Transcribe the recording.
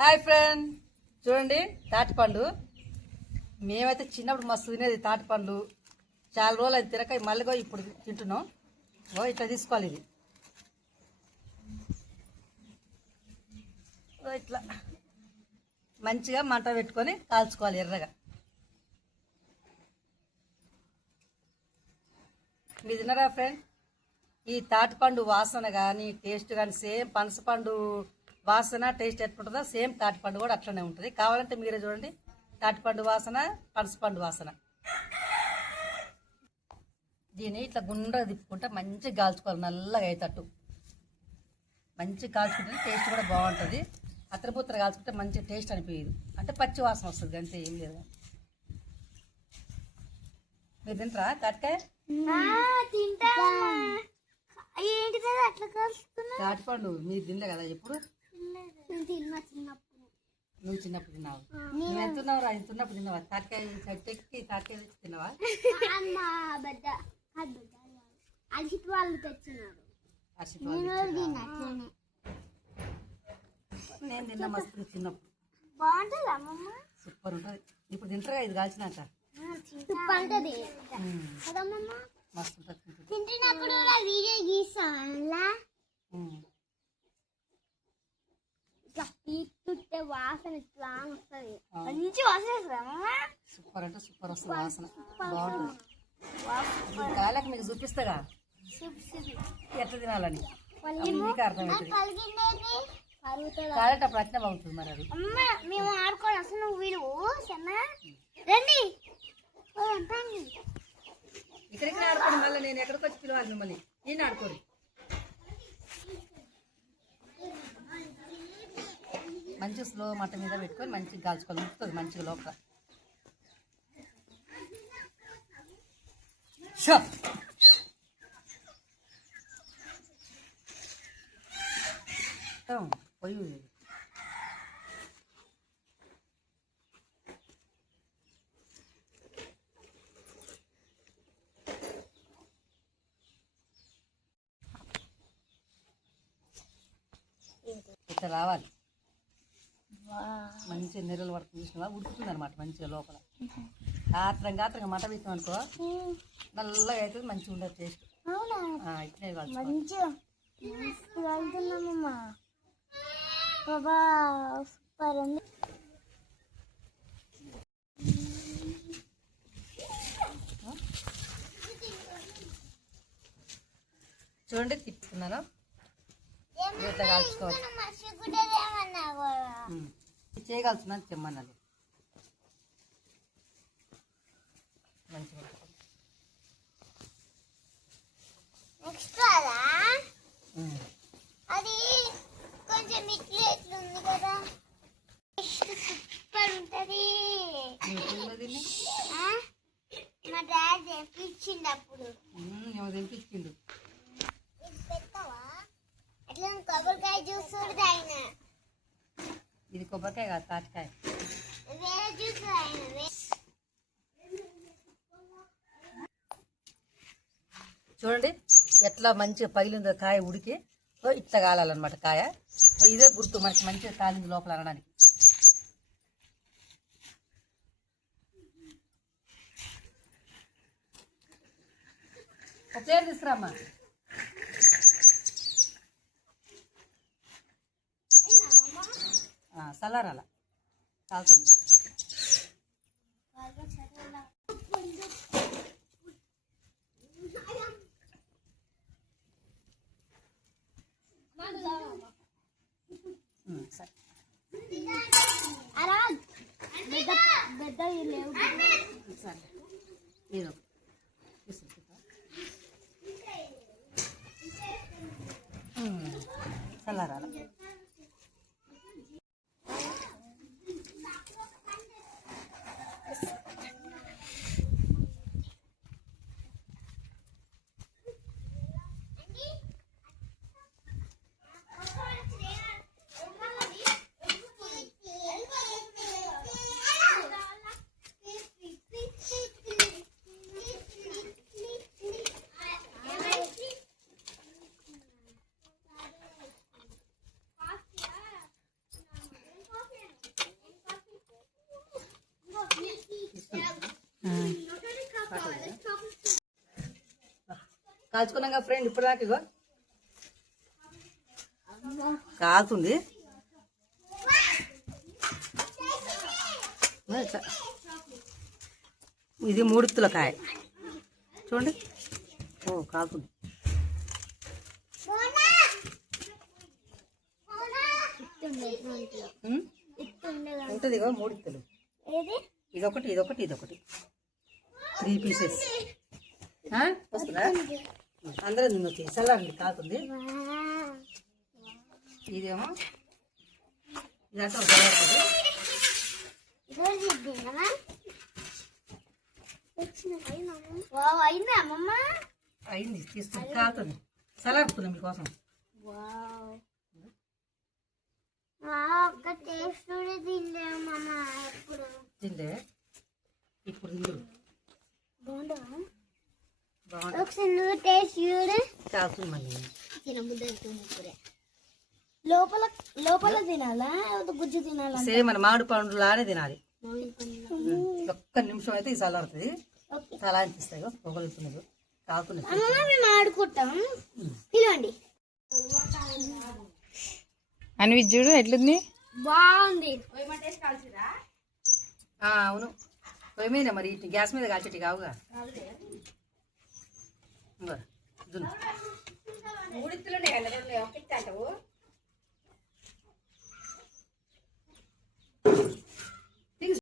Hi friend, చూడండి తాటిపండు. మేమైతే చిన్నప్పుడు మస్తు తినేది తాటిపండు. చాలా రోజులు అది తినక మళ్ళీ ఇప్పుడు తింటున్నాం. ఇట్లా తీసుకోవాలి. ఇది ఇట్లా మంచిగా మంట పెట్టుకొని కాల్చుకోవాలి ఎర్రగా. మీరు తిన్నారా ఫ్రెండ్? ఈ తాటిపండు వాసన కానీ టేస్ట్ కానీ సేమ్ పనసపండు వాసన టేస్ట్ ఎట్లుంటుందో సేమ్ తాటిపండు కూడా అట్లనే ఉంటుంది. కావాలంటే మీరే చూడండి, తాటిపండు వాసన పనసపండు వాసన. దీన్ని ఇట్లా గుండ్రగా తిప్పుకుంటే మంచిగా కాల్చుకోవాలి, నల్లగా అయ్యేటట్టు. మంచిగా కాల్చుకుంటే టేస్ట్ కూడా బాగుంటుంది. అత్తరపుత్తర కాల్చుకుంటే మంచి టేస్ట్ అనిపించదు, అంటే పచ్చి వాసన వస్తుంది అంతే, ఏం లేదు. మీరు తింటారా తాటికాయ? తాటిపండు మీరు తినలే కదా ఎప్పుడు? నువ్వు చిన్నప్పుడు తిన్నావు. నువ్వు ఎంత తిన్నావు రా? ఎంత ఉన్నప్పుడు తిన్నావా? తాటికాయ చెట్టెక్కి తాటికాయ తెచ్చి తిన్నావా? నేను తిన్నా మస్తు చిన్నప్పుడు. సూపర్ ఉంటుంది. ఇప్పుడు తింటారా ఇది కాల్చినాక? మస్తు ఉంటుంది. వాసన ఇట్లా వస్తుంది, మంచి వాసన. సూపర్ అంటే సూపర్ వస్తుంది వాసన, బాగుంటుంది. కాయలకు మీకు చూపిస్తాగా ఎట్లా తినాలని, మీకు అర్థమవుతుంది. కాలేటప్పుడు అట్లా బాగుంటుంది. మరి అది మేము ఆడుకోవాలి. అసలు నువ్వు వీడు రండి ఇక్కడికి ఆడుకోండి. మళ్ళీ నేను ఎక్కడికి వచ్చి పిలవాలి మిమ్మల్ని. నేను ఆడుకోరు. మంచిగా స్లో మంట మీద పెట్టుకొని మంచిగా కాల్చుకోవాలి. ముక్కుతుంది మంచిగా లోపల. పొయ్యి ఇట్లా రావాలి. మంచిగా నెర్రలు పడుతుంది, చూసినా ఉడుకుతుంది అనమాట మంచిగా లోపల. ఆత్రంగా మంట వేసాం అనుకో నల్లగా అవుతుంది, మంచిగా ఉండదు టేస్ట్. ఇట్లే సూపర్ ఉంది. చూడండి తిప్పుకున్నాను. ఇట్లా కాల్చుకోవచ్చు. చేయగలుగుతున్నాను చెమ్మన్నది మంచిగా. అది కొంచెం ఇట్లా ఎట్లుంది కదా, సూపర్ ఉంటది. మా డాడీ తెప్పించిండు అప్పుడు. తెప్పించిండు. ఎట్లా కొబ్బరికాయ జ్యూస్ తాగిన. ఇది కొబ్బరికాయ కాదు, తాటికాయ. వేరే జ్యూస్ తాగిన. చూడండి ఎట్లా మంచిగా పగిలిందో కాయ ఉడికి. ఇట్లా కాలాలన్నమాట కాయ. ఇదే గుర్తు మనకి మంచిగా కాలింది లోపల అనడానికి. ఒక ప్లేట్ తీసుకురామ్మా. చల్లారాల కాలుతుంది. సరే సరే ఏదో చల్లారాల. కాల్చుకున్నాం కదా ఫ్రెండ్ ఇప్పుడు దాకా ఇగో కాలుతుంది. ఇది 3 ఇత్తుల కాయ చూడండి. ఓ కాలుతుంది. ఉంటుంది ఇగో 3 ఇత్తులు. ఇదొకటి ఇదొకటి ఇదొకటి 3 పీసెస్ వస్తుందా? అందరూ తినొచ్చు. చల్లండి కాలుతుంది. ఇదేమో ఇదంతా ఉపయోగపడుతుంది. అయింది తీసుకుని కాలుతుంది. చల్లారుతుంది మీకోసం. తింటే ఇప్పుడు కాలుతుంది మళ్ళీ. లోపల తినాలా గుజ్జు తినాలా? సేమ్ మన మామిడి పండులానే తినాలి. ఒక్క నిమిషం అయితే ఇది చల్లారుతుంది. చాలా అనిపిస్తాయి పొగలుతున్నాయి కాకులు మేము ఆడుకుంటాం. ఇవ్వండి అని విజ్జుడు ఎట్లుంది? బాగుంది. అవును పొయ్యి మీద మరి గ్యాస్ మీద కాల్చేటి కావుగా. మూడిత్తులు